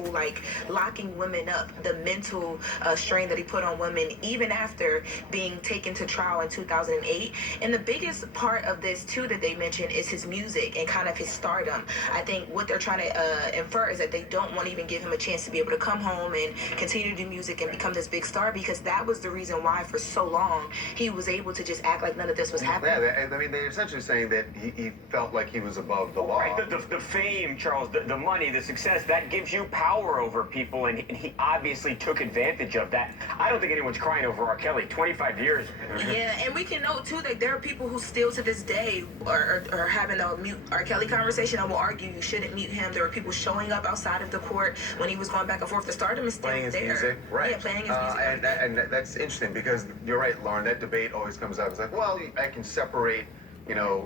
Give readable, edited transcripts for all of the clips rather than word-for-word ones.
like locking women up, the mental strain that he put on women even after being taken to trial in 2008. And the biggest part of this too that they mention is his music and kind of his stardom. I think what they're trying to infer is that they don't want to even give him a chance to be able to come home and continue to do music and become this big star, because that was the reason why for so long he was able to just act like none of this was happening. Yeah, I mean, they're essentially saying that he felt like he was above the law. Right, the fame, Charles, the money, the success, that gives you power over people, and he obviously took advantage of that. I don't think anyone's crying over R.Kelly. 25 years. Yeah, and we can note, too, that there are people who still to this day are having a mute R.Kelly conversation. I will argue you shouldn't mute him. There were people showing up outside of the court when he was going back and forth. The stardom is still playing his there. music, right? Yeah, playing his music. And that's interesting, because you're right, Lauren. That debate always comes up. It's like, well, I can separate,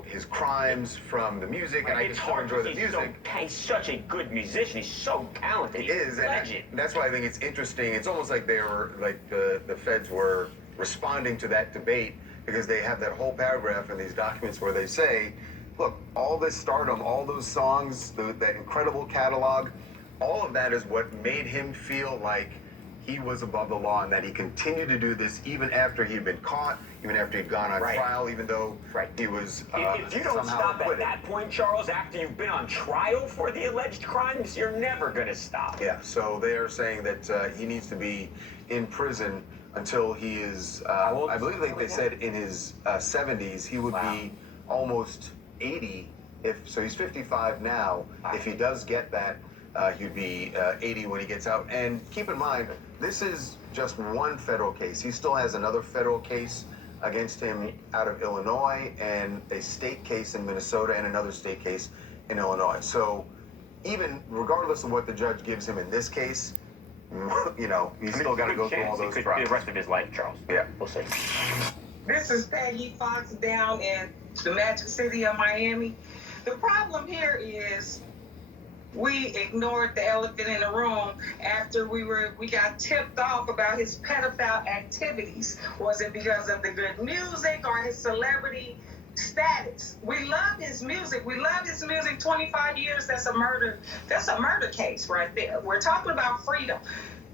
his crimes from the music, and I can still enjoy the music. He's such a good musician. He's so talented. He is, and that's why I think it's interesting. It's almost like they were, like the feds were responding to that debate, because they have that whole paragraph in these documents where they say, look, all this stardom, all those songs, that incredible catalog, all of that is what made him feel like he was above the law, and that he continued to do this even after he'd been caught, even after he'd gone on trial, even though he was if you don't stop at that point, Charles, after you've been on trial for the alleged crimes, you're never going to stop. Yeah, so they are saying that he needs to be in prison until he is, I believe they said in his 70s. He would be almost 80. So he's 55 now. If he does get that, he'd be 80 when he gets out. And keep in mind, this is just one federal case. He still has another federal case against him out of Illinois, and a state case in Minnesota, and another state case in Illinois. So even regardless of what the judge gives him in this case, he's still got to go through all those trials. The rest of his life, Charles. Yeah. We'll see. This is Peggy Fox down in the Magic City of Miami. The problem here is we ignored the elephant in the room after we got tipped off about his pedophile activities. Was it because of the good music or his celebrity status? We love his music. 25 years, that's a murder case right there. We're talking about freedom.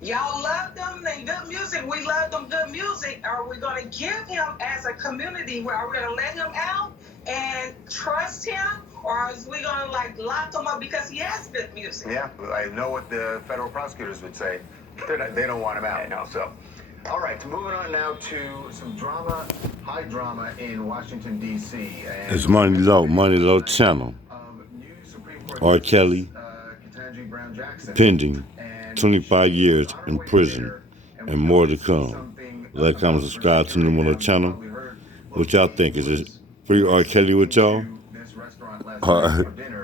Y'all love them and good music. We love them good music. Are we going to give him as a community? Are we going to let him out and trust him? Or is we going to lock him up because he has good music? Yeah, I know what the federal prosecutors would say. They don't want him out. No. So, all right, moving on now to some drama, high drama in Washington, D.C. It's Money Low channel. R.Kelly pending 25 years in prison and more to come. Like, comment, subscribe to the Money Low channel. What y'all think? Is this free R.Kelly with y'all? For dinner.